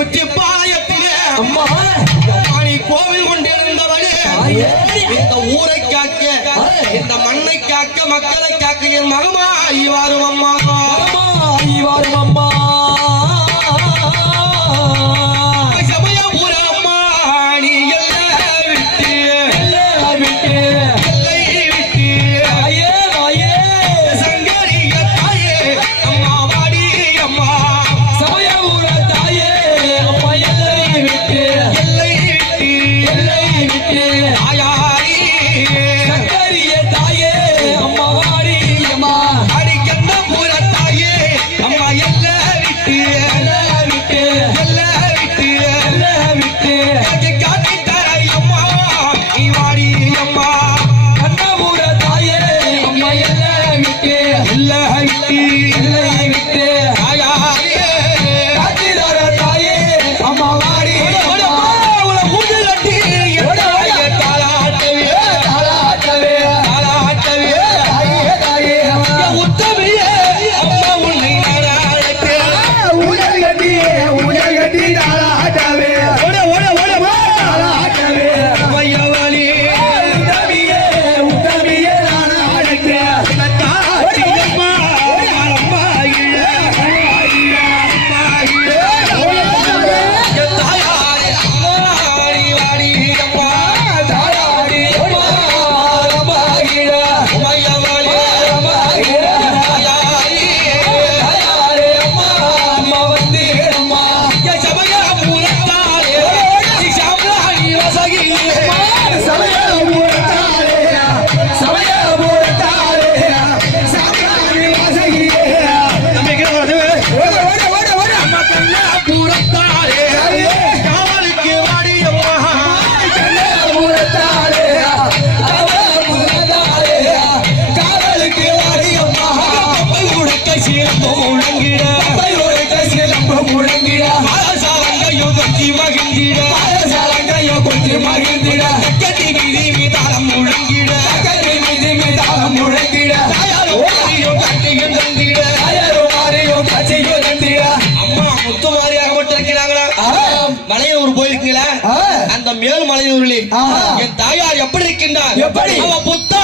குச்சி பாளையத்திலே அம்மா. ராணி கோவில் கொண்டு இருந்தவளே இந்த ஊரை காக்க இந்த மண்ணை காக்க மக்களை காக்க என் மகமா ஆகி வாரும் அம்மா. மகமா ஆகி அம்மா. முழங்கிட பாலசாலங்கையோ தொட்டி மகிழ்ந்திட. பாலசாலங்கையோ கொட்டி மகிழ்ந்திட. கட்டி மீதி மீதாளம் முழங்கிட. அம்மா முத்து மாறி அகப்பட்டிருக்கிறாங்களா மலையூர் போயிருக்கீங்களா? அந்த மேல் மலையூரில் என் தாயார் எப்படி இருக்கின்றார்? எப்படி? அவ புத்த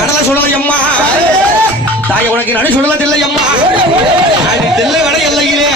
கடலை சுடலை அம்மா தாய உனக்கு நடு சுடலை இல்லை அம்மா தெல்லை வடை எல்லையிலே.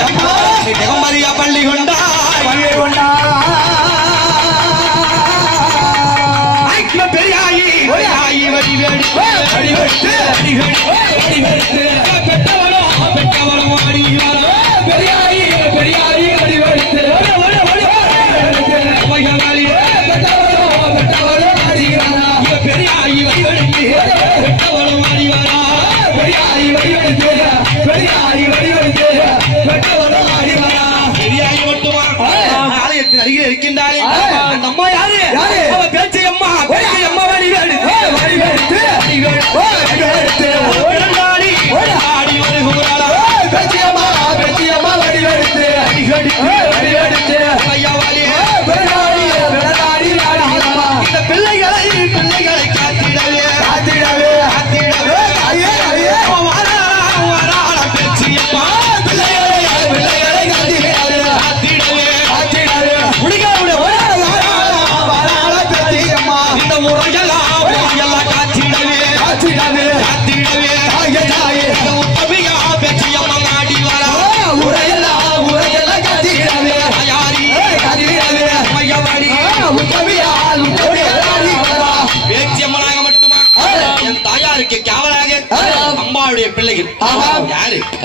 ஆலயத்தின் அருகில் இருக்கின்றாரே அந்த அம்மா யாரு யாரு பேச்சு அம்மா பேச்சு அம்மா வடிவேடு வடிவேடு வடிவேடு ஓடங்காடி ஓடாடி வருகிறாளா பேச்சு அம்மா பேச்சு அம்மா வடிவேடு அடிகடி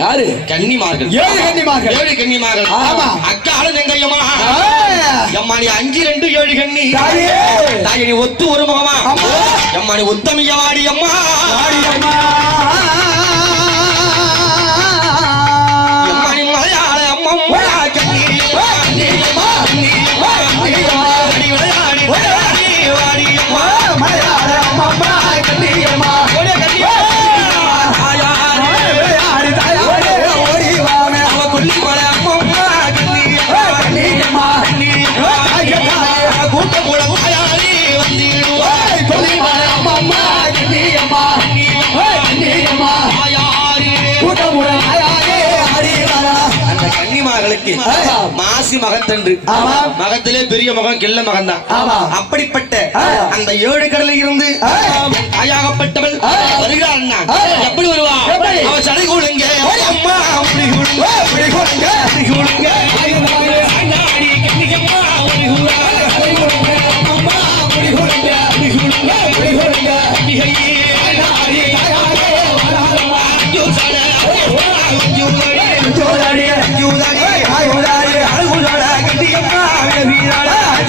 யாரு? கன்னிமார்கள். ஏழு கன்னிமார்கள். ஏழு கன்னிமார்கள். ஆமா. அக்கால நெங்கையமா எம்மாடி அஞ்சு ரெண்டு ஏழு கண்ணி தாயடி ஒத்து ஒரு முகமா? எம்மாடி ஒத்தமியவாடி அம்மா பெரியமார்களுக்கு மாசி மகத்தன்று மகத்திலே பெரிய மகன் கெல்ல மகன் தான் அப்படிப்பட்ட அந்த ஏழு கடல இருந்து தாயாகப்பட்டவள் வருகிறாள் எப்படி வருவா? சடை கூடுங்க அம்மா